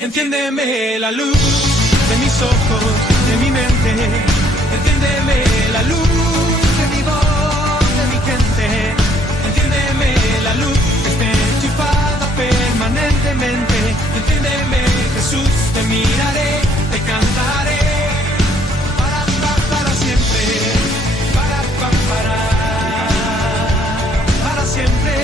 Enciéndeme la luz de mis ojos, de mi mente. Enciéndeme la luz de mi voz, de mi gente. Enciéndeme la luz que esté enchufada permanentemente. Enciéndeme, Jesús, te miraré, te cantaré. Para siempre. Para siempre.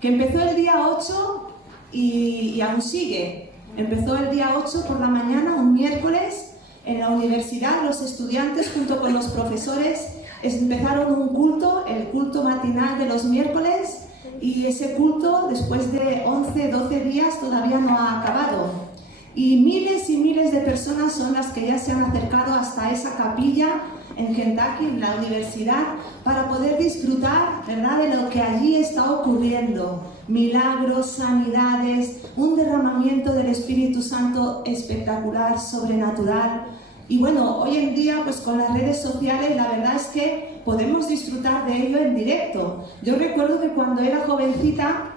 Que empezó el día 8 y aún sigue. Empezó el día 8 por la mañana, un miércoles, en la universidad. Los estudiantes junto con los profesores empezaron un culto, el culto matinal de los miércoles, y ese culto después de 11, 12 días todavía no ha acabado. Y miles de personas son las que ya se han acercado hasta esa capilla en Kentucky, en la universidad, para poder disfrutar, ¿verdad?, de lo que allí está ocurriendo. Milagros, sanidades, un derramamiento del Espíritu Santo espectacular, sobrenatural. Y bueno, hoy en día, pues con las redes sociales, la verdad es que podemos disfrutar de ello en directo. Yo recuerdo que cuando era jovencita,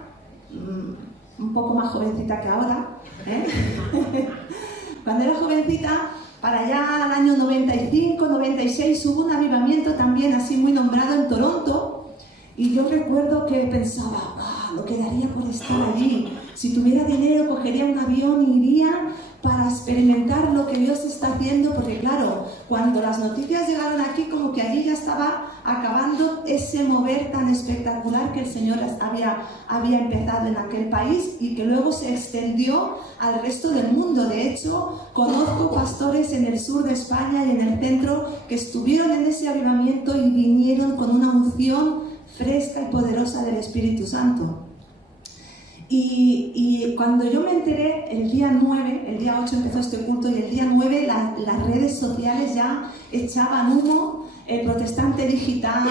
un poco más jovencita que ahora, cuando era jovencita, para allá al año 95, 96, hubo un avivamiento también así muy nombrado en Toronto, y yo recuerdo que pensaba, lo que daría por estar allí. Si tuviera dinero, cogería un avión y iría para experimentar lo que Dios está haciendo, porque claro, cuando las noticias llegaron aquí, como que allí ya estaba acabando ese mover tan espectacular que el Señor había empezado en aquel país y que luego se extendió al resto del mundo. De hecho, conozco pastores en el sur de España y en el centro que estuvieron en ese avivamiento y vinieron con una unción fresca y poderosa del Espíritu Santo. Y cuando yo me enteré, el día 9, el día 8 empezó este culto, y el día 9 las redes sociales ya echaban humo, el Protestante Digital,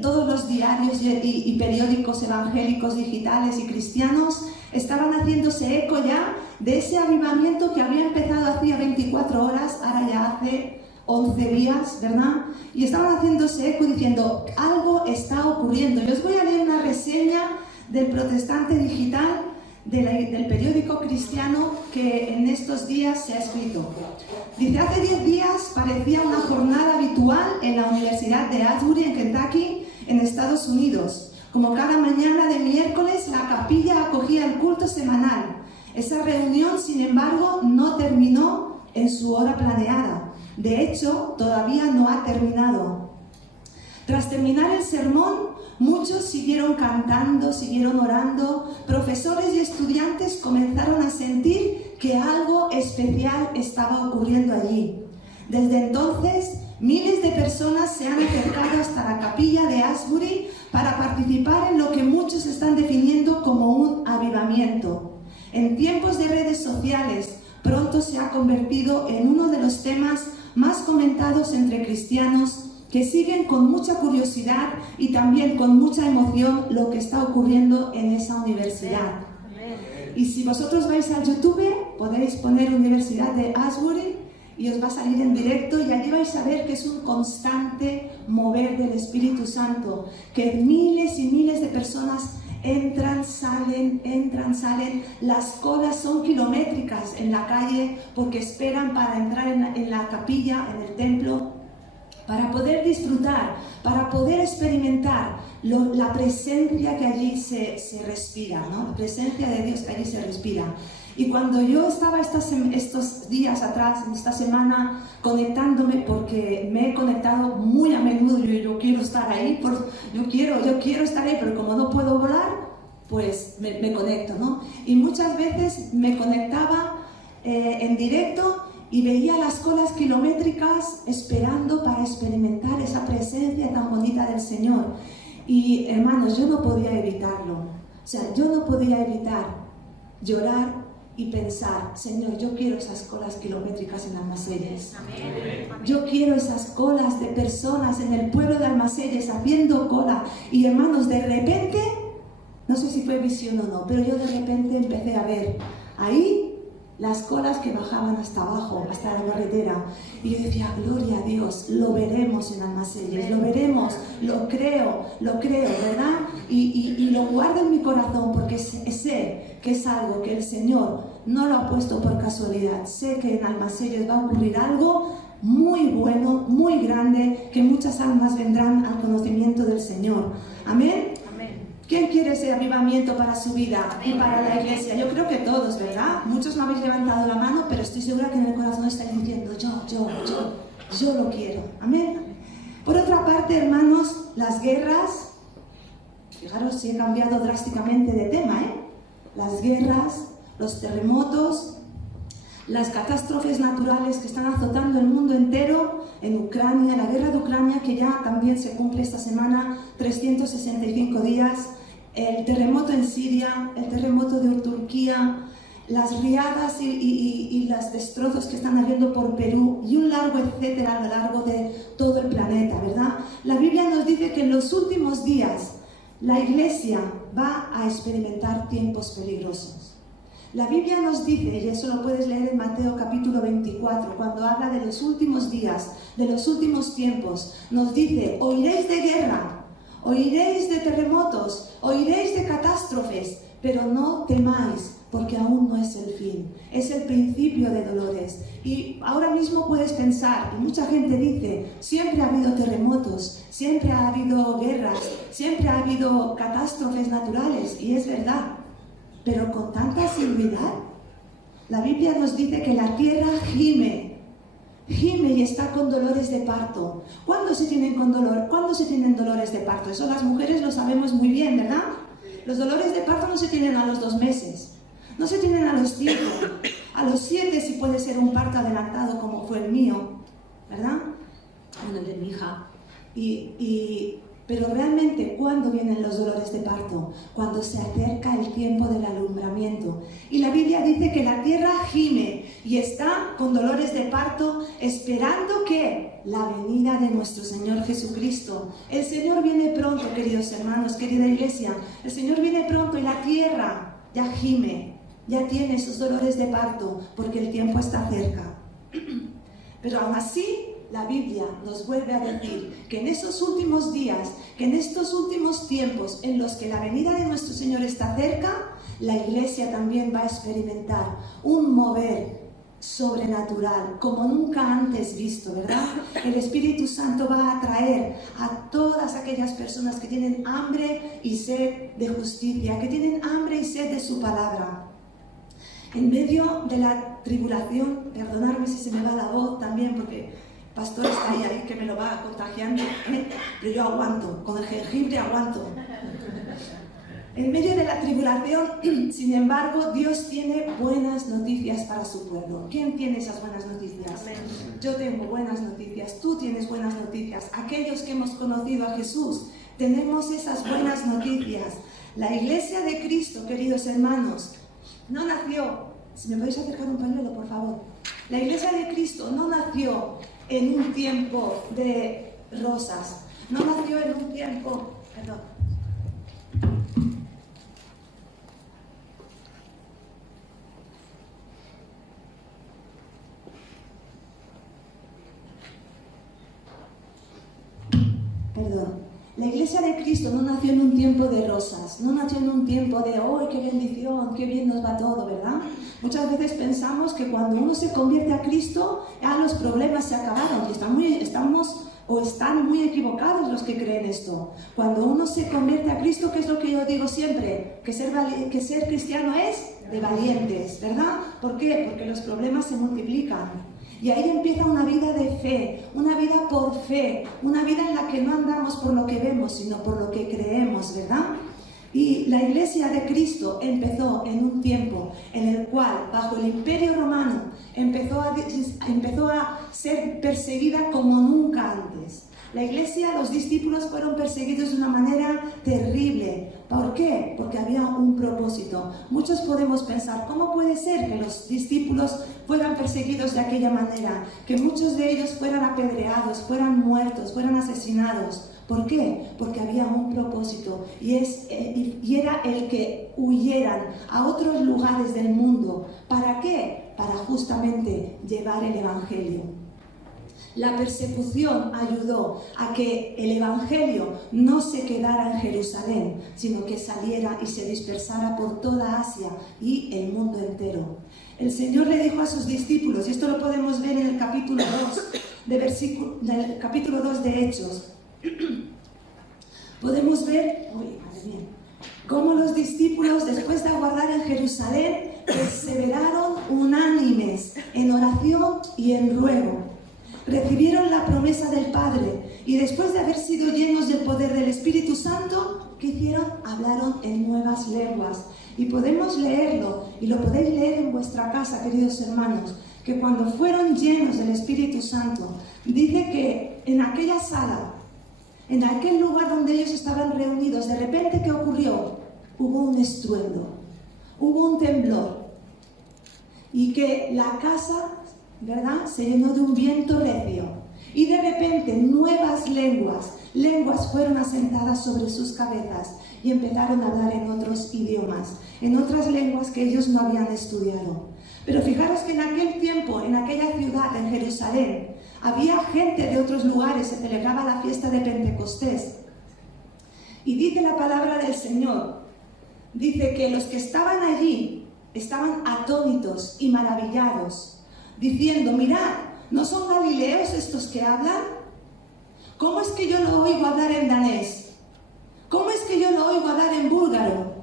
todos los diarios y periódicos evangélicos digitales y cristianos estaban haciéndose eco ya de ese avivamiento que había empezado hacía 24 horas, ahora ya hace 11 días, ¿verdad? Y estaban haciéndose eco diciendo, algo está ocurriendo. Yo os voy a leer una reseña del Protestante Digital, del periódico cristiano que en estos días se ha escrito. Dice, hace 10 días parecía una jornada habitual en la Universidad de Asbury, en Kentucky, en Estados Unidos. Como cada mañana de miércoles, la capilla acogía el culto semanal. Esa reunión, sin embargo, no terminó en su hora planeada. De hecho, todavía no ha terminado. Tras terminar el sermón, muchos siguieron cantando, siguieron orando. Profesores y estudiantes comenzaron a sentir que algo especial estaba ocurriendo allí. Desde entonces, miles de personas se han acercado hasta la capilla de Asbury para participar en lo que muchos están definiendo como un avivamiento. En tiempos de redes sociales, pronto se ha convertido en uno de los temas más comentados entre cristianos que siguen con mucha curiosidad y también con mucha emoción lo que está ocurriendo en esa universidad. Y si vosotros vais a YouTube, podéis poner Universidad de Asbury y os va a salir en directo, y allí vais a ver que es un constante mover del Espíritu Santo, que miles y miles de personas entran, salen, las colas son kilométricas en la calle porque esperan para entrar en la capilla, en el templo, para poder disfrutar, para poder experimentar la presencia que allí se respira, ¿no? La presencia de Dios que allí se respira. Y cuando yo estaba estos días atrás, en esta semana, conectándome, porque me he conectado muy a menudo, yo quiero estar ahí, yo quiero estar ahí, pero como no puedo volar, pues me conecto, ¿no? Y muchas veces me conectaba en directo y veía las colas kilométricas esperando para experimentar esa presencia tan bonita del Señor. Y hermanos, yo no podía evitarlo. O sea, yo no podía evitar llorar y pensar, Señor, yo quiero esas colas kilométricas en Almacelles. Yo quiero esas colas de personas en el pueblo de Almacelles haciendo cola. Y hermanos, de repente, no sé si fue visión o no, pero yo de repente empecé a ver ahí las colas que bajaban hasta abajo, hasta la carretera. Y yo decía, gloria a Dios, lo veremos en Almacelles, lo veremos, lo creo, ¿verdad? Y guardo en mi corazón porque sé que es algo que el Señor no lo ha puesto por casualidad. Sé que en Almaselles va a ocurrir algo muy bueno, muy grande, que muchas almas vendrán al conocimiento del Señor. Amén. ¿Quién quiere ese avivamiento para su vida y para la iglesia? Yo creo que todos, ¿verdad? Muchos no habéis levantado la mano, pero estoy segura que en el corazón estáis diciendo, yo lo quiero. Amén. Por otra parte, hermanos, las guerras, fijaros si he cambiado drásticamente de tema, las guerras, los terremotos, las catástrofes naturales que están azotando el mundo entero, en Ucrania, la guerra de Ucrania, que ya también se cumple esta semana, 365 días, el terremoto en Siria, el terremoto de Turquía, las riadas y los destrozos que están habiendo por Perú, y un largo etcétera a lo largo de todo el planeta, ¿verdad? La Biblia nos dice que en los últimos días la Iglesia va a experimentar tiempos peligrosos. La Biblia nos dice, y eso lo puedes leer en Mateo capítulo 24, cuando habla de los últimos días, de los últimos tiempos, nos dice, oiréis de guerra, oiréis de terremotos, oiréis de catástrofes, pero no temáis, porque aún no es el fin, es el principio de dolores. Y ahora mismo puedes pensar, y mucha gente dice, siempre ha habido terremotos, siempre ha habido guerras, siempre ha habido catástrofes naturales, y es verdad. Pero con tanta seguridad, la Biblia nos dice que la tierra gime y está con dolores de parto. ¿Cuándo se tienen dolores de parto? Eso las mujeres lo sabemos muy bien, ¿verdad? Los dolores de parto no se tienen a los 2 meses, no se tienen a los 5, a los 7 si puede ser un parto adelantado como fue el mío, ¿verdad? Bueno, el de mi hija. Pero realmente, ¿cuándo vienen los dolores de parto? Cuando se acerca el tiempo del alumbramiento. Y la Biblia dice que la tierra gime y está con dolores de parto, esperando que la venida de nuestro Señor Jesucristo. El Señor viene pronto, queridos hermanos, querida iglesia. El Señor viene pronto y la tierra ya gime, ya tiene esos dolores de parto, porque el tiempo está cerca. Pero aún así, la Biblia nos vuelve a decir que en esos últimos días, que en estos últimos tiempos en los que la venida de nuestro Señor está cerca, la Iglesia también va a experimentar un mover sobrenatural como nunca antes visto, ¿verdad? El Espíritu Santo va a atraer a todas aquellas personas que tienen hambre y sed de justicia, que tienen hambre y sed de su palabra. En medio de la tribulación, perdonadme si se me va la voz también, porque pastor está ahí que me lo va contagiando, pero yo aguanto, con el jengibre aguanto. En medio de la tribulación, sin embargo, Dios tiene buenas noticias para su pueblo. ¿Quién tiene esas buenas noticias? Yo tengo buenas noticias, tú tienes buenas noticias. Aquellos que hemos conocido a Jesús, tenemos esas buenas noticias. La Iglesia de Cristo, queridos hermanos, no nació, si me podéis acercar un pañuelo, por favor. La Iglesia de Cristo no nació en un tiempo de rosas, no nació en un tiempo, perdón. La Iglesia de Cristo no nació en un tiempo de rosas, no nació en un tiempo de ¡ay, qué bendición, qué bien nos va todo!, ¿verdad? Muchas veces pensamos que cuando uno se convierte a Cristo, ya los problemas se acabaron, y están muy equivocados los que creen esto. Cuando uno se convierte a Cristo, ¿qué es lo que yo digo siempre? Que ser cristiano es de valientes, ¿verdad? ¿Por qué? Porque los problemas se multiplican. Y ahí empieza una vida de fe, una vida por fe, una vida en la que no andamos por lo que vemos, sino por lo que creemos, ¿verdad? Y la Iglesia de Cristo empezó en un tiempo en el cual, bajo el Imperio Romano, empezó a ser perseguida como nunca antes. La Iglesia, los discípulos fueron perseguidos de una manera terrible. ¿Por qué? Porque había un propósito. Muchos podemos pensar, ¿cómo puede ser que los discípulos fueran perseguidos de aquella manera? Que muchos de ellos fueran apedreados, fueran muertos, fueran asesinados. ¿Por qué? Porque había un propósito y era el que huyeran a otros lugares del mundo. ¿Para qué? Para justamente llevar el Evangelio. La persecución ayudó a que el Evangelio no se quedara en Jerusalén, sino que saliera y se dispersara por toda Asia y el mundo entero. El Señor le dijo a sus discípulos, y esto lo podemos ver en el capítulo 2 del capítulo 2 de Hechos, podemos ver cómo los discípulos, después de aguardar en Jerusalén, perseveraron unánimes en oración y en ruego. Recibieron la promesa del Padre y después de haber sido llenos del poder del Espíritu Santo, ¿qué hicieron? Hablaron en nuevas lenguas. Y podemos leerlo, y lo podéis leer en vuestra casa, queridos hermanos, que cuando fueron llenos del Espíritu Santo, dice que en aquella sala, en aquel lugar donde ellos estaban reunidos, de repente, ¿qué ocurrió? Hubo un estruendo, hubo un temblor, y que la casa, ¿verdad?, se llenó de un viento recio, y de repente nuevas lenguas fueron asentadas sobre sus cabezas, y empezaron a hablar en otros idiomas, en otras lenguas que ellos no habían estudiado. Pero fijaros que en aquel tiempo, en aquella ciudad, en Jerusalén, había gente de otros lugares, se celebraba la fiesta de Pentecostés. Y dice la palabra del Señor, dice que los que estaban allí estaban atónitos y maravillados, diciendo, mirad, ¿no son galileos estos que hablan? ¿Cómo es que yo lo oigo hablar en danés? ¿Cómo es que yo lo oigo hablar en búlgaro?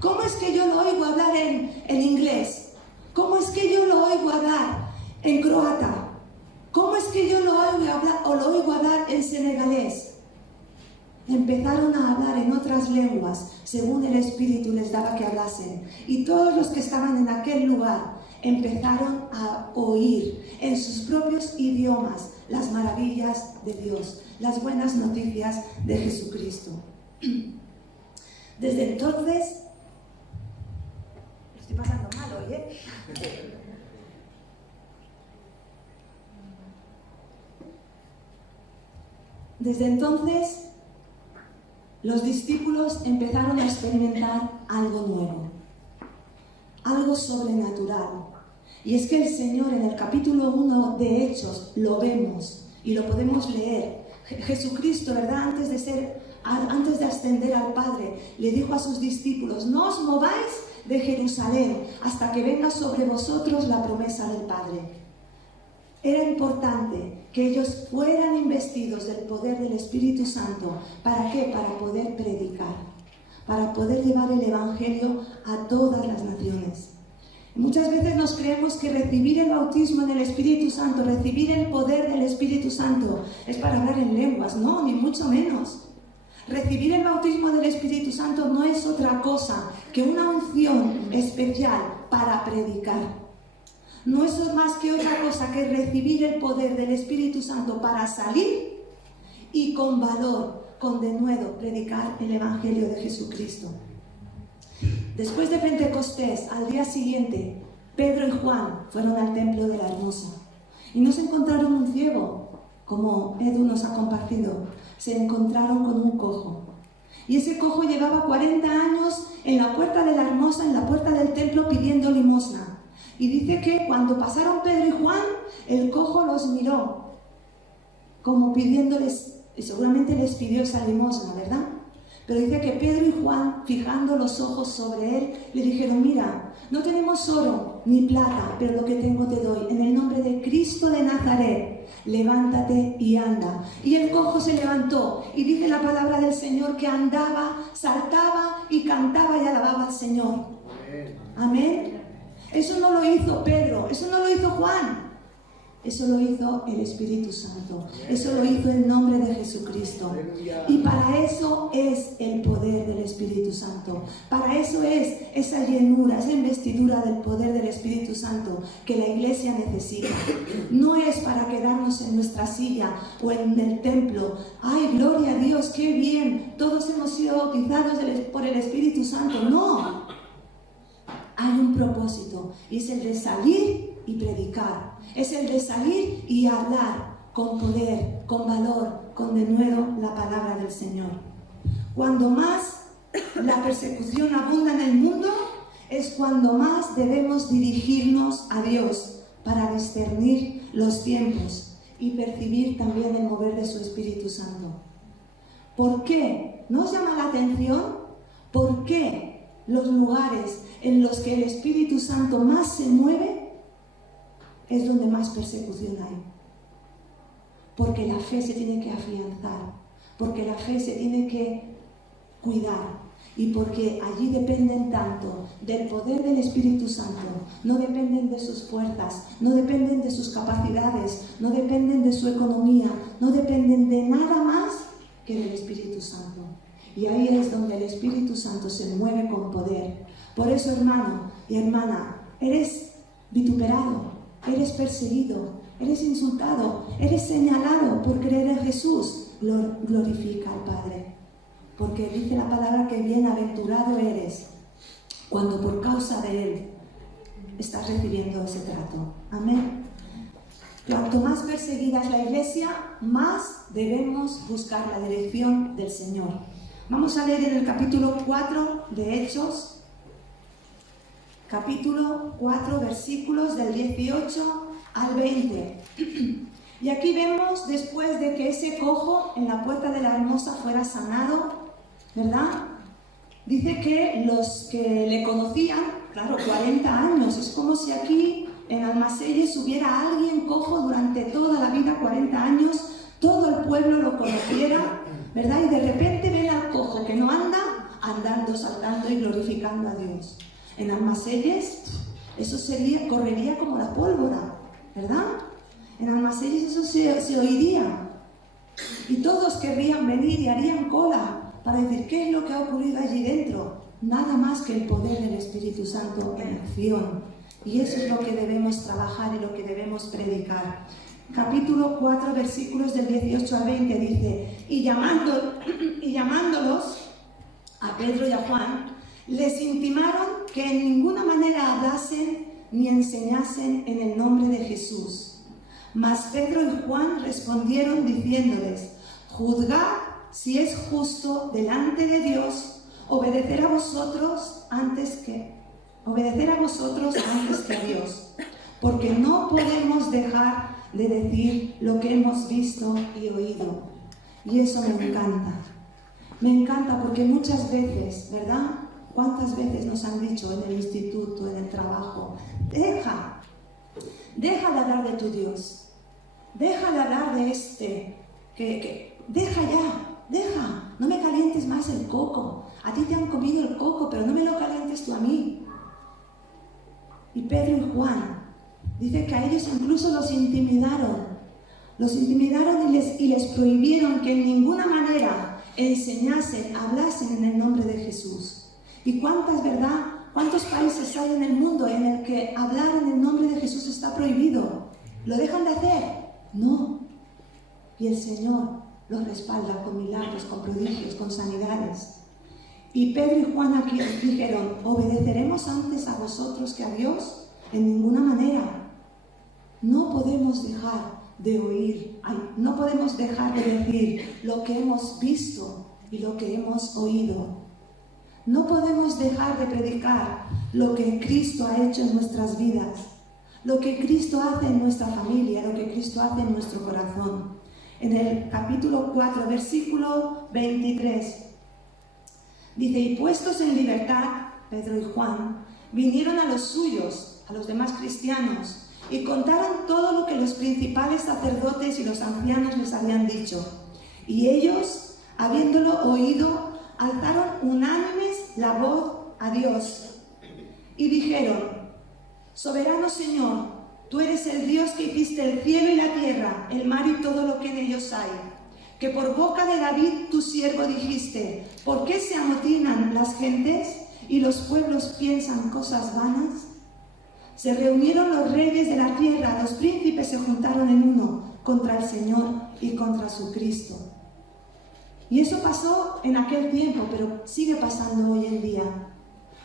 ¿Cómo es que yo lo oigo hablar en inglés? ¿Cómo es que yo lo oigo hablar en croata? ¿Cómo es que yo lo oigo hablar en senegalés? Empezaron a hablar en otras lenguas, según el Espíritu les daba que hablasen. Y todos los que estaban en aquel lugar empezaron a oír en sus propios idiomas las maravillas de Dios, las buenas noticias de Jesucristo. Desde entonces, lo estoy pasando mal hoy, Desde entonces, los discípulos empezaron a experimentar algo nuevo, algo sobrenatural. Y es que el Señor, en el capítulo 1 de Hechos, lo vemos y lo podemos leer. Jesucristo, ¿verdad?, antes de ascender al Padre, le dijo a sus discípulos, no os mováis de Jerusalén hasta que venga sobre vosotros la promesa del Padre. Era importante que ellos fueran investidos del poder del Espíritu Santo. ¿Para qué? Para poder predicar, para poder llevar el Evangelio a todas las naciones. Muchas veces nos creemos que recibir el bautismo en el Espíritu Santo, recibir el poder del Espíritu Santo, es para hablar en lenguas. No, ni mucho menos. Recibir el bautismo del Espíritu Santo no es otra cosa que una unción especial para predicar. No es más que otra cosa que recibir el poder del Espíritu Santo para salir y con valor, con denuedo, predicar el Evangelio de Jesucristo. Después de Pentecostés, al día siguiente, Pedro y Juan fueron al templo de la Hermosa y no se encontraron un ciego, como Edu nos ha compartido, se encontraron con un cojo. Y ese cojo llevaba 40 años en la puerta de la Hermosa, en la puerta del templo, pidiendo limosna. Y dice que cuando pasaron Pedro y Juan, el cojo los miró, como pidiéndoles, y seguramente les pidió esa limosna, ¿verdad? Pero dice que Pedro y Juan, fijando los ojos sobre él, le dijeron, mira, no tenemos oro ni plata, pero lo que tengo te doy. En el nombre de Cristo de Nazaret, levántate y anda. Y el cojo se levantó, y dice la palabra del Señor que andaba, saltaba y cantaba y alababa al Señor. Amén. Eso no lo hizo Pedro, eso no lo hizo Juan, eso lo hizo el Espíritu Santo, eso lo hizo en nombre de Jesucristo. Y para eso es el poder del Espíritu Santo, para eso es esa llenura, esa investidura del poder del Espíritu Santo que la iglesia necesita. No es para quedarnos en nuestra silla o en el templo. ¡Ay, gloria a Dios, qué bien! Todos hemos sido bautizados por el Espíritu Santo. ¡No! Hay un propósito, y es el de salir y predicar, es el de salir y hablar con poder, con valor, con denuedo la palabra del Señor. Cuando más la persecución abunda en el mundo, es cuando más debemos dirigirnos a Dios para discernir los tiempos y percibir también el mover de su Espíritu Santo. ¿Por qué? ¿No os llama la atención? ¿Por qué los lugares en los que el Espíritu Santo más se mueve es donde más persecución hay? Porque la fe se tiene que afianzar, porque la fe se tiene que cuidar y porque allí dependen tanto del poder del Espíritu Santo, no dependen de sus fuerzas, no dependen de sus capacidades, no dependen de su economía, no dependen de nada más que del Espíritu Santo. Y ahí es donde el Espíritu Santo se mueve con poder. Por eso, hermano y hermana, eres vituperado, eres perseguido, eres insultado, eres señalado por creer en Jesús. Glorifica al Padre, porque dice la palabra que bienaventurado eres cuando por causa de Él estás recibiendo ese trato. Amén. Cuanto más perseguida es la iglesia, más debemos buscar la dirección del Señor. Vamos a leer en el capítulo 4 de Hechos, capítulo 4, versículos del 18 al 20. Y aquí vemos, después de que ese cojo en la puerta de la Hermosa fuera sanado, ¿verdad? Dice que los que le conocían, claro, 40 años, es como si aquí en Almaselles hubiera alguien cojo durante toda la vida, 40 años, todo el pueblo lo conociera, ¿verdad? Y de repente ven al cojo que no anda, andando, saltando y glorificando a Dios. En Almaselles eso correría como la pólvora, ¿verdad? En Almaselles eso se oiría. Y todos querrían venir y harían cola para decir qué es lo que ha ocurrido allí dentro. Nada más que el poder del Espíritu Santo en acción. Y eso es lo que debemos trabajar y lo que debemos predicar. Capítulo 4, versículos del 18 al 20 dice: y llamándolos a Pedro y a Juan, les intimaron que en ninguna manera hablasen ni enseñasen en el nombre de Jesús. Mas Pedro y Juan respondieron diciéndoles: juzgad si es justo delante de Dios obedecer a vosotros antes que a Dios, porque no podemos dejar de decir lo que hemos visto y oído. Y eso me encanta porque muchas veces, ¿verdad? ¿Cuántas veces nos han dicho en el instituto, en el trabajo: deja de hablar de tu Dios, deja de hablar de deja ya, no me calientes más el coco, a ti te han comido el coco, pero no me lo calientes tú a mí. Y Pedro y Juan, dice que a ellos incluso los intimidaron y les prohibieron que en ninguna manera enseñasen, hablasen en el nombre de Jesús. ¿Y cuántos países hay en el mundo en el que hablar en el nombre de Jesús está prohibido? ¿Lo dejan de hacer? No. Y el Señor los respalda con milagros, con prodigios, con sanidades. Y Pedro y Juan aquí dijeron: ¿obedeceremos antes a vosotros que a Dios? En ninguna manera. No podemos dejar de oír, no podemos dejar de decir lo que hemos visto y lo que hemos oído. No podemos dejar de predicar lo que Cristo ha hecho en nuestras vidas, lo que Cristo hace en nuestra familia, lo que Cristo hace en nuestro corazón. En el capítulo 4, versículo 23, dice: y puestos en libertad, Pedro y Juan vinieron a los suyos, a los demás cristianos, y contaron todo lo que los principales sacerdotes y los ancianos les habían dicho. Y ellos, habiéndolo oído, alzaron unánimes la voz a Dios y dijeron: soberano Señor, tú eres el Dios que hiciste el cielo y la tierra, el mar y todo lo que en ellos hay, que por boca de David tu siervo dijiste: ¿por qué se amotinan las gentes y los pueblos piensan cosas vanas? Se reunieron los reyes de la tierra, los príncipes se juntaron en uno contra el Señor y contra su Cristo. Y eso pasó en aquel tiempo, pero sigue pasando hoy en día.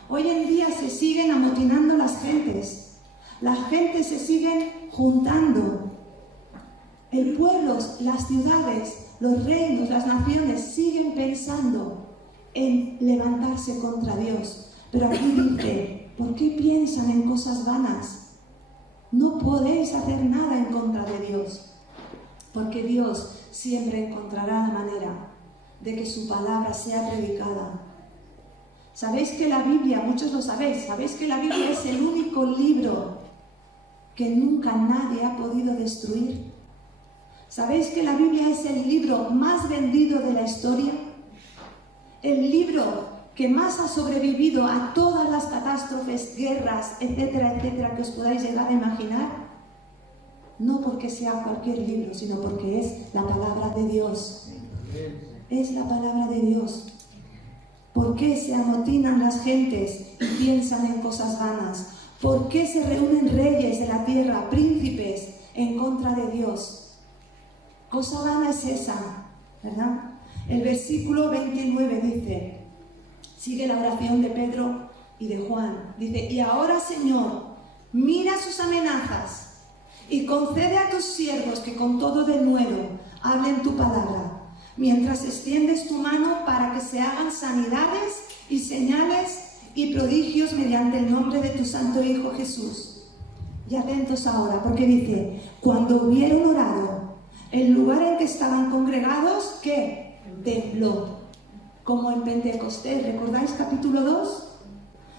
Hoy en día se siguen amotinando las gentes se siguen juntando. El pueblo, las ciudades, los reinos, las naciones siguen pensando en levantarse contra Dios. Pero aquí dice: ¿por qué piensan en cosas vanas? No podéis hacer nada en contra de Dios. porque Dios siempre encontrará la manera de que su palabra sea predicada. ¿Sabéis que la Biblia, muchos lo sabéis que la Biblia es el único libro que nunca nadie ha podido destruir? ¿Sabéis que la Biblia es el libro más vendido de la historia? El libro que más ha sobrevivido a todas las catástrofes, guerras, etcétera, etcétera, que os podáis llegar a imaginar. No porque sea cualquier libro, sino porque es la palabra de Dios. Es la palabra de Dios. ¿Por qué se amotinan las gentes y piensan en cosas vanas? ¿Por qué se reúnen reyes de la tierra, príncipes, en contra de Dios? Cosa vana es esa, ¿verdad? El versículo 29 dice, sigue la oración de Pedro y de Juan. Dice, y ahora, Señor, mira sus amenazas y concede a tus siervos que con todo denuedo hablen tu palabra, mientras extiendes tu mano para que se hagan sanidades y señales y prodigios mediante el nombre de tu santo Hijo Jesús. Y atentos ahora, porque dice, cuando hubieron orado, el lugar en que estaban congregados, ¿qué? Tembló, como en Pentecostés. ¿Recordáis capítulo 2?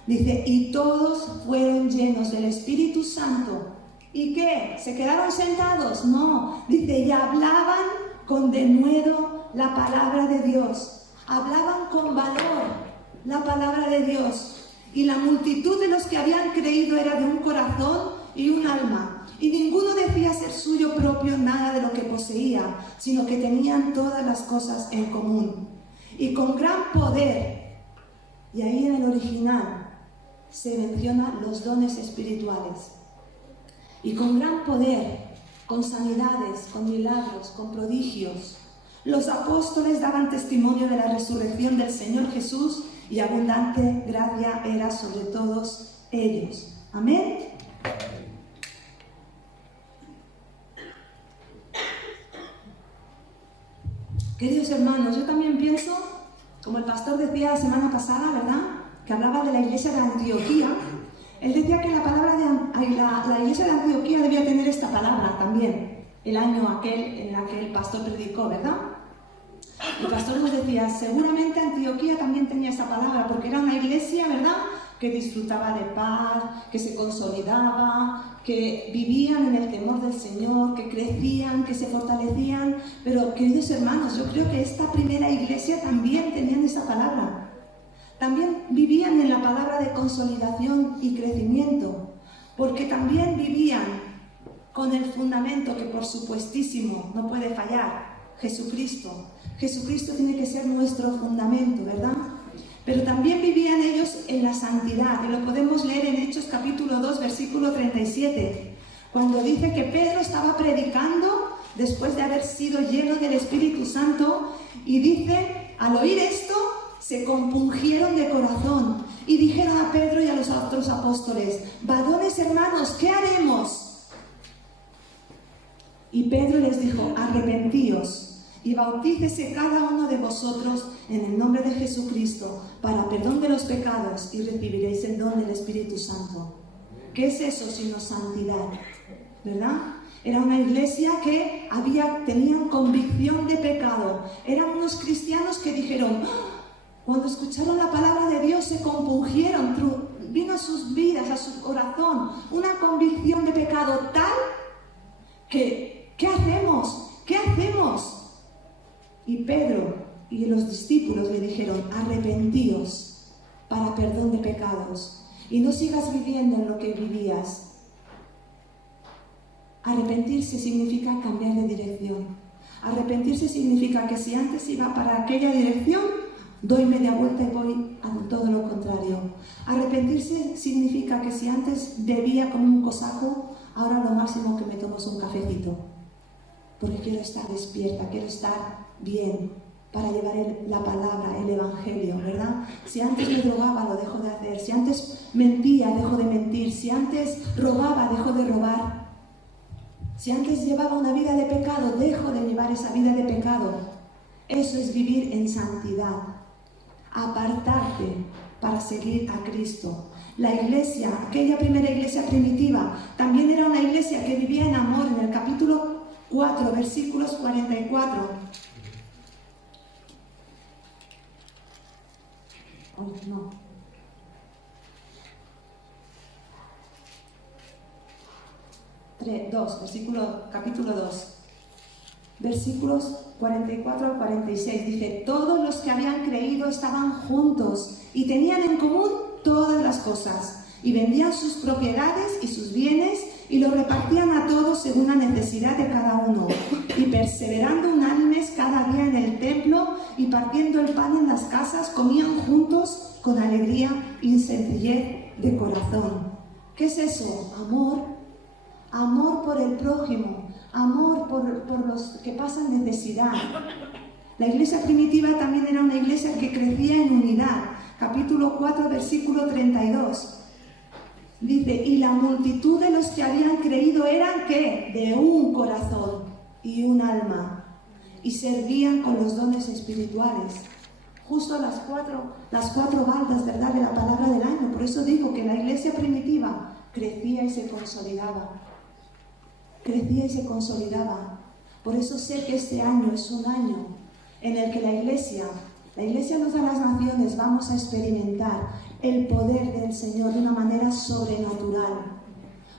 Dice, y todos fueron llenos del Espíritu Santo. ¿Y qué? ¿Se quedaron sentados? No. Dice, y hablaban con denuedo la palabra de Dios. Hablaban con valor la palabra de Dios. Y la multitud de los que habían creído era de un corazón y un alma. Y ninguno decía ser suyo propio nada de lo que poseía, sino que tenían todas las cosas en común. Y con gran poder, y ahí en el original se mencionan los dones espirituales. Y con gran poder, con sanidades, con milagros, con prodigios, los apóstoles daban testimonio de la resurrección del Señor Jesús, y abundante gracia era sobre todos ellos. Amén. Queridos hermanos, yo también pienso, como el pastor decía la semana pasada, ¿verdad?, que hablaba de la iglesia de Antioquía. Él decía que la iglesia de Antioquía debía tener esta palabra también, el año aquel en el que el pastor predicó, ¿verdad? El pastor nos decía, seguramente Antioquía también tenía esa palabra, porque era una iglesia, ¿verdad?, que disfrutaba de paz, que se consolidaba, que vivían en el temor del Señor, que crecían, que se fortalecían. Pero, queridos hermanos, yo creo que esta primera iglesia también tenían esa palabra. También vivían en la palabra de consolidación y crecimiento, porque también vivían con el fundamento que por supuestísimo no puede fallar, Jesucristo. Jesucristo tiene que ser nuestro fundamento, ¿verdad? Pero también vivían ellos en la santidad, y lo podemos leer en Hechos capítulo 2, versículo 37, cuando dice que Pedro estaba predicando después de haber sido lleno del Espíritu Santo, y dice, al oír esto, se compungieron de corazón, y dijeron a Pedro y a los otros apóstoles, varones hermanos, ¿qué haremos? Y Pedro les dijo, arrepentíos, y bautícese cada uno de vosotros en el nombre de Jesucristo para perdón de los pecados, y recibiréis el don del Espíritu Santo. ¿Qué es eso sino santidad? ¿Verdad? Era una iglesia que tenían convicción de pecado. Eran unos cristianos que dijeron, cuando escucharon la palabra de Dios se compungieron, vino a sus vidas, a su corazón, una convicción de pecado tal que, ¿qué hacemos? ¿Qué hacemos? Y Pedro y los discípulos le dijeron, arrepentíos para perdón de pecados, y no sigas viviendo en lo que vivías. Arrepentirse significa cambiar de dirección. Arrepentirse significa que si antes iba para aquella dirección, doy media vuelta y voy a todo lo contrario. Arrepentirse significa que si antes bebía como un cosaco, ahora lo máximo que me tomo es un cafecito, porque quiero estar despierta, quiero estar bien para llevar la palabra, el evangelio, ¿verdad? Si antes me drogaba, lo dejo de hacer. Si antes mentía, dejo de mentir. Si antes robaba, dejo de robar. Si antes llevaba una vida de pecado, dejo de llevar esa vida de pecado. Eso es vivir en santidad. Apartarte para seguir a Cristo. La iglesia, aquella primera iglesia primitiva, también era una iglesia que vivía en amor. En el capítulo 4, versículos 44. Oh, no. Capítulo 2, versículos 44 al 46. Dice: todos los que habían creído estaban juntos y tenían en común todas las cosas, y vendían sus propiedades y sus bienes y los repartían a todos según la necesidad de cada uno, y perseverando unánimes cada día en el templo y partiendo el pan en las casas, comían juntos con alegría y sencillez de corazón. ¿Qué es eso? Amor por el prójimo, amor por los que pasan necesidad. La iglesia primitiva también era una iglesia que crecía en unidad. Capítulo 4, versículo 32. Dice: y la multitud de los que habían creído eran, ¿qué? De un corazón y un alma, y servían con los dones espirituales. Justo las cuatro baldas, ¿verdad?, de la palabra del año. Por eso digo que la iglesia primitiva crecía y se consolidaba. Crecía y se consolidaba. Por eso sé que este año es un año en el que la iglesia Luz a las Naciones, vamos a experimentar el poder del Señor de una manera sobrenatural.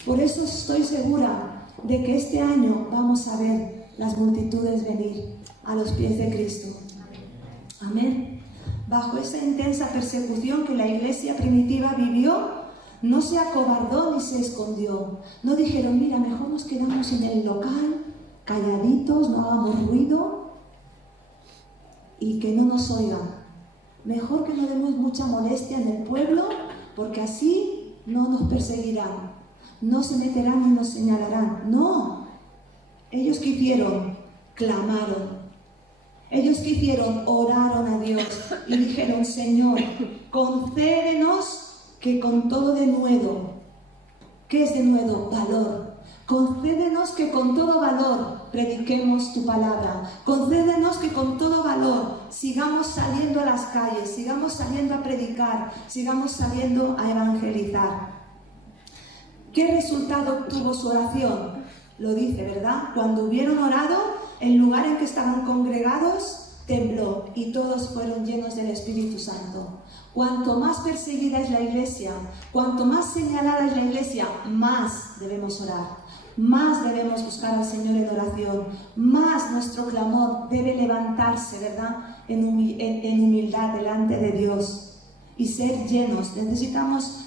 Por eso estoy segura de que este año vamos a ver las multitudes venir a los pies de Cristo. Amén. Bajo esa intensa persecución que la iglesia primitiva vivió, no se acobardó ni se escondió. No dijeron: mira, mejor nos quedamos en el local, calladitos, no hagamos ruido y que no nos oigan. Mejor que no demos mucha molestia en el pueblo, porque así no nos perseguirán, no se meterán ni nos señalarán. No, ellos que hicieron, clamaron. Ellos que hicieron, oraron a Dios y dijeron: Señor, concédenos que con todo denuedo, ¿qué es denuedo? Valor. Concédenos que con todo valor prediquemos tu palabra. Concédenos que con todo valor sigamos saliendo a las calles, sigamos saliendo a predicar, sigamos saliendo a evangelizar. ¿Qué resultado obtuvo su oración? Lo dice, ¿verdad? Cuando hubieron orado, el lugar en que estaban congregados tembló y todos fueron llenos del Espíritu Santo. Cuanto más perseguida es la iglesia, cuanto más señalada es la iglesia, más debemos orar, más debemos buscar al Señor en oración, más nuestro clamor debe levantarse, ¿verdad?, en humildad delante de Dios y ser llenos. Necesitamos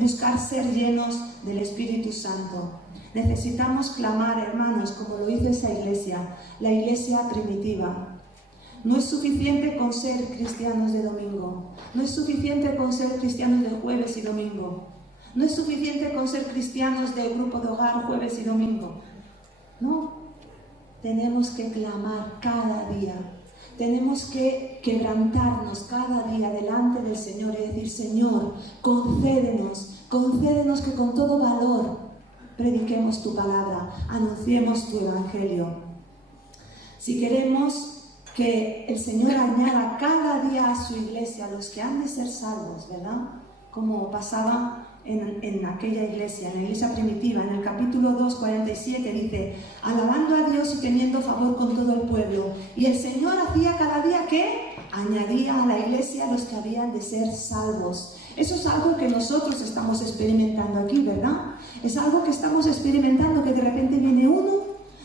buscar ser llenos del Espíritu Santo. Necesitamos clamar, hermanos, como lo hizo esa iglesia, la iglesia primitiva. No es suficiente con ser cristianos de domingo. No es suficiente con ser cristianos de jueves y domingo. No es suficiente con ser cristianos de grupo de hogar jueves y domingo. No. Tenemos que clamar cada día. Tenemos que quebrantarnos cada día delante del Señor y decir: Señor, concédenos que con todo valor prediquemos tu palabra, anunciemos tu evangelio. Si queremos que el Señor añada cada día a su iglesia a los que han de ser salvos, ¿verdad?, como pasaba en aquella iglesia, en la iglesia primitiva, en el capítulo 2, 47, dice: alabando a Dios y teniendo favor con todo el pueblo. Y el Señor hacía cada día, ¿qué? Añadía a la iglesia a los que habían de ser salvos. Eso es algo que nosotros estamos experimentando aquí, ¿verdad? Es algo que estamos experimentando, que de repente viene uno,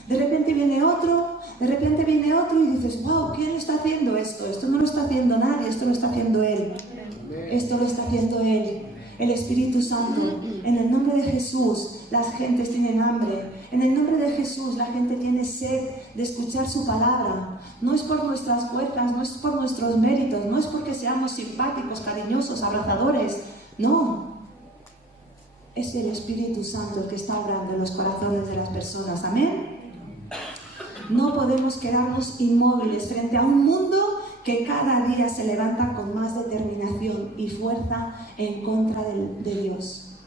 de repente viene otro, de repente viene otro y dices: wow, ¿quién está haciendo esto? Esto no lo está haciendo nadie, esto lo está haciendo Él. Esto lo está haciendo Él, el Espíritu Santo. En el nombre de Jesús, las gentes tienen hambre. En el nombre de Jesús, la gente tiene sed de escuchar su palabra. No es por nuestras fuerzas, no es por nuestros méritos, no es porque seamos simpáticos, cariñosos, abrazadores. No. Es el Espíritu Santo el que está obrando en los corazones de las personas. Amén. No podemos quedarnos inmóviles frente a un mundo que cada día se levanta con más determinación y fuerza en contra de Dios,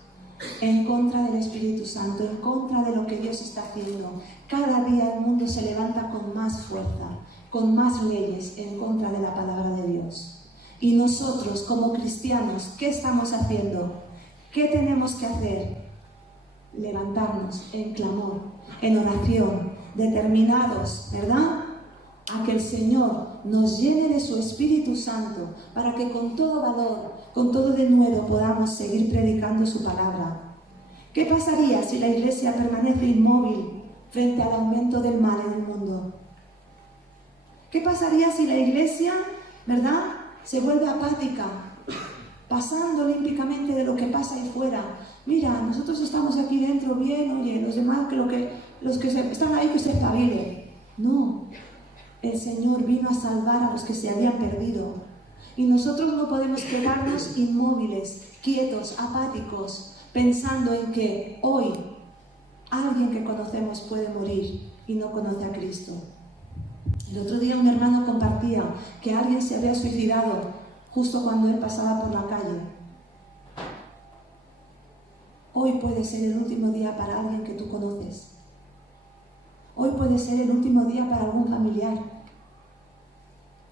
en contra del Espíritu Santo, en contra de lo que Dios está haciendo. Cada día el mundo se levanta con más fuerza, con más leyes en contra de la palabra de Dios. Y nosotros, como cristianos, ¿qué estamos haciendo? ¿Qué tenemos que hacer? Levantarnos en clamor, en oración, determinados, ¿verdad?, a que el Señor nos llene de su Espíritu Santo para que con todo valor, con todo denuedo podamos seguir predicando su palabra. ¿Qué pasaría si la Iglesia permanece inmóvil frente al aumento del mal en el mundo? ¿Qué pasaría si la Iglesia, ¿verdad?, se vuelve apática, pasando olímpicamente de lo que pasa ahí fuera? Mira, nosotros estamos aquí dentro bien, oye, los demás, los que están ahí, que se espabilen. No, el Señor vino a salvar a los que se habían perdido. Y nosotros no podemos quedarnos inmóviles, quietos, apáticos, pensando en que hoy alguien que conocemos puede morir y no conoce a Cristo. El otro día un hermano compartía que alguien se había suicidado justo cuando él pasaba por la calle. Hoy puede ser el último día para alguien que tú conoces. Hoy puede ser el último día para algún familiar.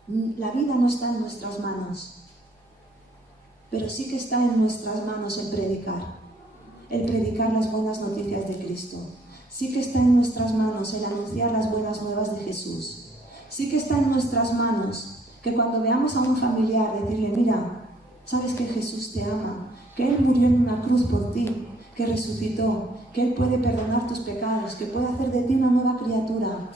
La vida no está en nuestras manos, pero sí que está en nuestras manos el predicar las buenas noticias de Cristo. Sí que está en nuestras manos el anunciar las buenas nuevas de Jesús. Sí que está en nuestras manos que cuando veamos a un familiar decirle, mira, sabes que Jesús te ama, que Él murió en una cruz por ti, que resucitó, que Él puede perdonar tus pecados, que puede hacer de ti una nueva criatura,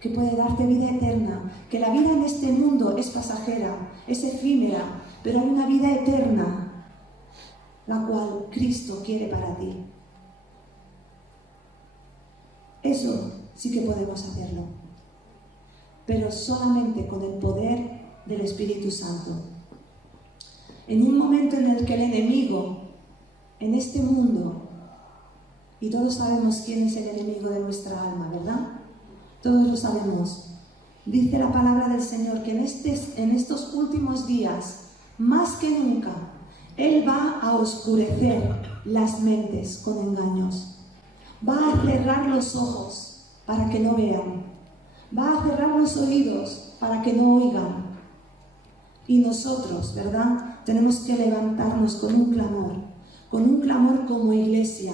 que puede darte vida eterna, que la vida en este mundo es pasajera, es efímera, pero hay una vida eterna, la cual Cristo quiere para ti. Eso sí que podemos hacerlo, pero solamente con el poder del Espíritu Santo. En un momento en el que el enemigo, en este mundo, y todos sabemos quién es el enemigo de nuestra alma, ¿verdad? Todos lo sabemos. Dice la palabra del Señor que en estos últimos días, más que nunca, Él va a oscurecer las mentes con engaños. Va a cerrar los ojos para que no vean. Va a cerrar los oídos para que no oigan. Y nosotros, ¿verdad?, tenemos que levantarnos con un clamor como iglesia.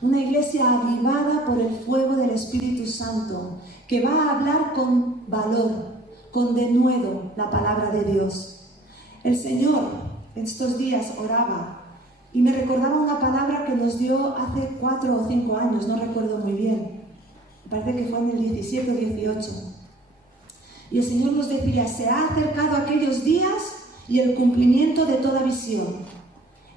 Una iglesia avivada por el fuego del Espíritu Santo, que va a hablar con valor, con denuedo la palabra de Dios. El Señor en estos días oraba y me recordaba una palabra que nos dio hace 4 o 5 años, no recuerdo muy bien. Me parece que fue en el 17 o 18. Y el Señor nos decía, se ha acercado aquellos días y el cumplimiento de toda visión.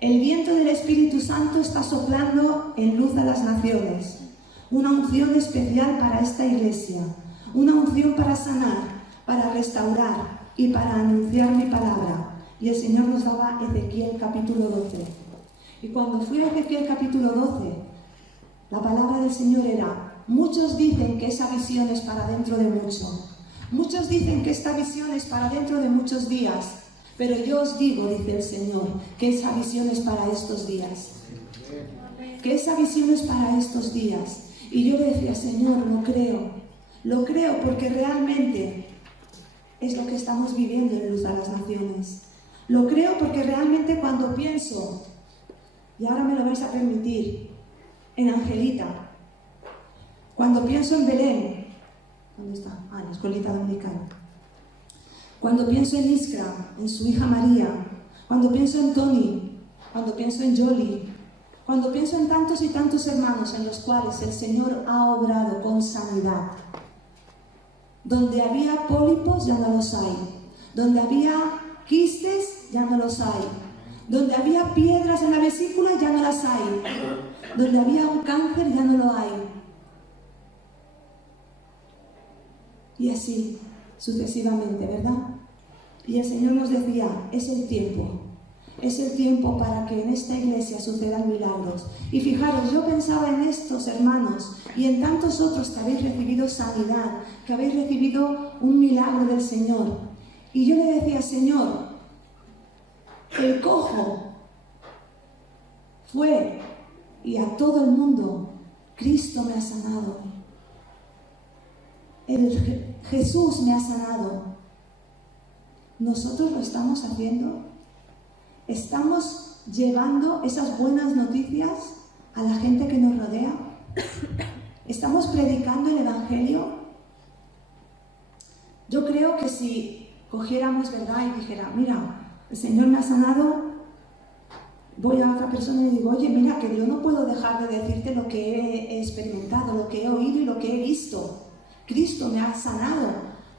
El viento del Espíritu Santo está soplando en luz a las naciones. Una unción especial para esta iglesia. Una unción para sanar, para restaurar y para anunciar mi palabra. Y el Señor nos daba Ezequiel capítulo 12. Y cuando fui a Ezequiel capítulo 12, la palabra del Señor era, muchos dicen que esa visión es para dentro de mucho. Muchos dicen que esta visión es para dentro de muchos días. Pero yo os digo, dice el Señor, que esa visión es para estos días. Que esa visión es para estos días. Y yo le decía, Señor, lo creo porque realmente es lo que estamos viviendo en Luz a las Naciones. Lo creo porque realmente cuando pienso, y ahora me lo vais a permitir, en Angelita, cuando pienso en Belén, ¿dónde está? En la escuelita dominicana. Cuando pienso en Iskra, en su hija María, cuando pienso en Tony, cuando pienso en Jolie, cuando pienso en tantos y tantos hermanos en los cuales el Señor ha obrado con sanidad. Donde había pólipos ya no los hay. Donde había quistes ya no los hay. Donde había piedras en la vesícula ya no las hay. Donde había un cáncer ya no lo hay. Y así sucesivamente, ¿verdad? Y el Señor nos decía, es el tiempo para que en esta iglesia sucedan milagros. Y fijaros, yo pensaba en estos hermanos y en tantos otros que habéis recibido sanidad, que habéis recibido un milagro del Señor. Y yo le decía, Señor, el cojo fue y a todo el mundo, Cristo me ha sanado. Jesús me ha sanado. ¿Nosotros lo estamos haciendo? ¿Estamos llevando esas buenas noticias a la gente que nos rodea? ¿Estamos predicando el Evangelio? Yo creo que si cogiéramos, ¿verdad? Y dijera, mira, el Señor me ha sanado, voy a otra persona y digo, oye, mira, que yo no puedo dejar de decirte lo que he experimentado, lo que he oído y lo que he visto. Cristo me ha sanado,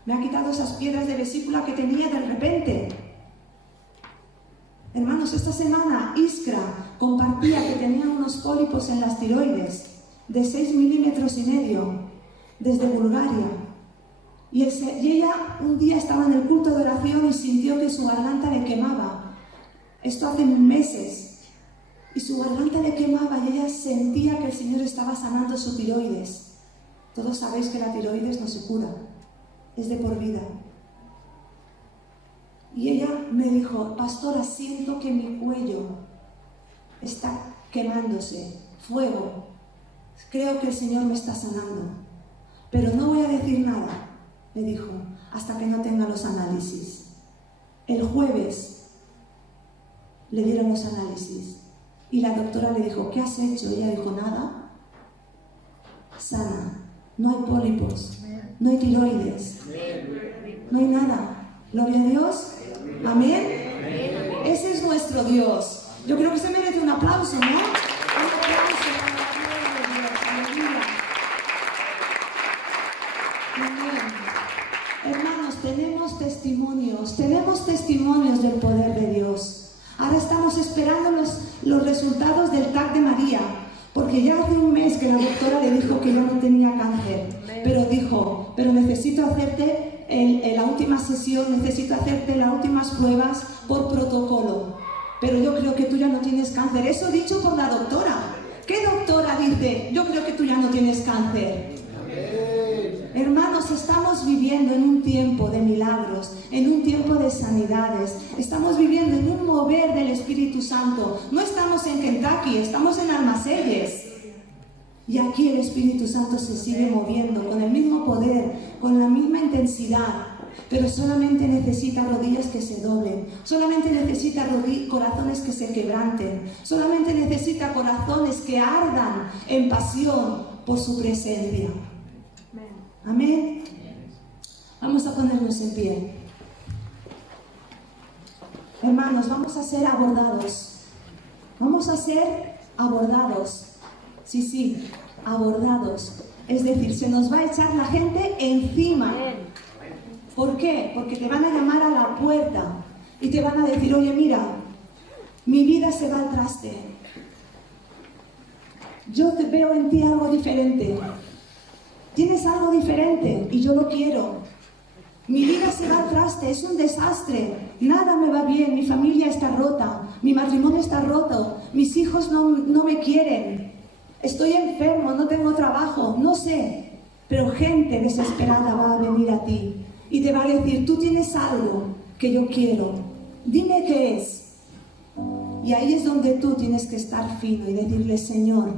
me ha quitado esas piedras de vesícula que tenía de repente. Hermanos, esta semana Iskra compartía que tenía unos pólipos en las tiroides de 6,5 milímetros desde Bulgaria. Y ella un día estaba en el culto de oración y sintió que su garganta le quemaba. Esto hace meses. Y su garganta le quemaba y ella sentía que el Señor estaba sanando su tiroides. Todos sabéis que la tiroides no se cura, es de por vida. Y ella me dijo, pastora, siento que mi cuello está quemándose, fuego. Creo que el Señor me está sanando. Pero no voy a decir nada, me dijo, hasta que no tenga los análisis. El jueves le dieron los análisis y la doctora le dijo, ¿qué has hecho? Ella dijo, nada. Sana. No hay pólipos, no hay tiroides, no hay nada. Gloria a Dios. Amén. Ese es nuestro Dios. Yo creo que se merece un aplauso, ¿no? Un aplauso para la gloria de Dios. Aleluya. Amén. Hermanos, tenemos testimonios del poder de Dios. Ahora estamos esperando los resultados del TAC de María. Porque ya hace un mes que la doctora le dijo que yo no tenía cáncer, pero dijo, pero necesito hacerte la última sesión, necesito hacerte las últimas pruebas por protocolo. Pero yo creo que tú ya no tienes cáncer. Eso dicho por la doctora. ¿Qué doctora dice, yo creo que tú ya no tienes cáncer? Hermanos, estamos viviendo en un tiempo de milagros, en un tiempo de sanidades. Estamos viviendo en un mover del Espíritu Santo. No estamos en Kentucky, estamos en Almacelles. Y aquí el Espíritu Santo se sigue moviendo con el mismo poder, con la misma intensidad. Pero solamente necesita rodillas que se doblen. Solamente necesita corazones que se quebranten. Solamente necesita corazones que ardan en pasión por su presencia. Amén. Vamos a ponernos en pie. Hermanos, vamos a ser abordados. Vamos a ser abordados. Sí, abordados. Es decir, se nos va a echar la gente encima. ¿Por qué? Porque te van a llamar a la puerta y te van a decir, oye, mira, mi vida se va al traste. Yo te veo en ti algo diferente. Tienes algo diferente y yo lo quiero. Mi vida se va al traste, es un desastre. Nada me va bien, mi familia está rota, mi matrimonio está roto, mis hijos no me quieren. Estoy enfermo, no tengo trabajo, no sé. Pero gente desesperada va a venir a ti y te va a decir, tú tienes algo que yo quiero. Dime qué es. Y ahí es donde tú tienes que estar fino y decirle, Señor,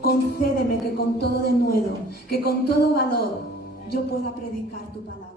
concédeme que con todo denuedo, que con todo valor, yo pueda predicar tu palabra.